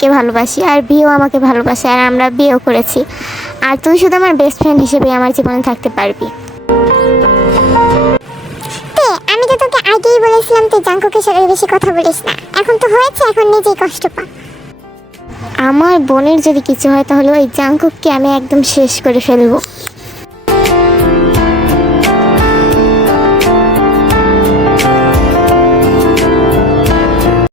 জাঙ্কুককে ভালোবাসি, আর ভিও আমাকে ভালোবাসে, আর আমরা বিয়েও করেছি। আর তুই শুধু আমার বেস্ট ফ্রেন্ড হিসেবে আমার জীবনে থাকতে পারবি। আমি তো তোকে আগেই বলেছিলাম তুই জাঙ্কুকের সাথে বেশি কথা বলিস না। এখন তো হয়েছে, এখন নিজেই কষ্ট পা। আমার বোনের যদি কিছু হয় তাহলে ওই জাঙ্কুককে আমি একদম শেষ করে ফেলবো।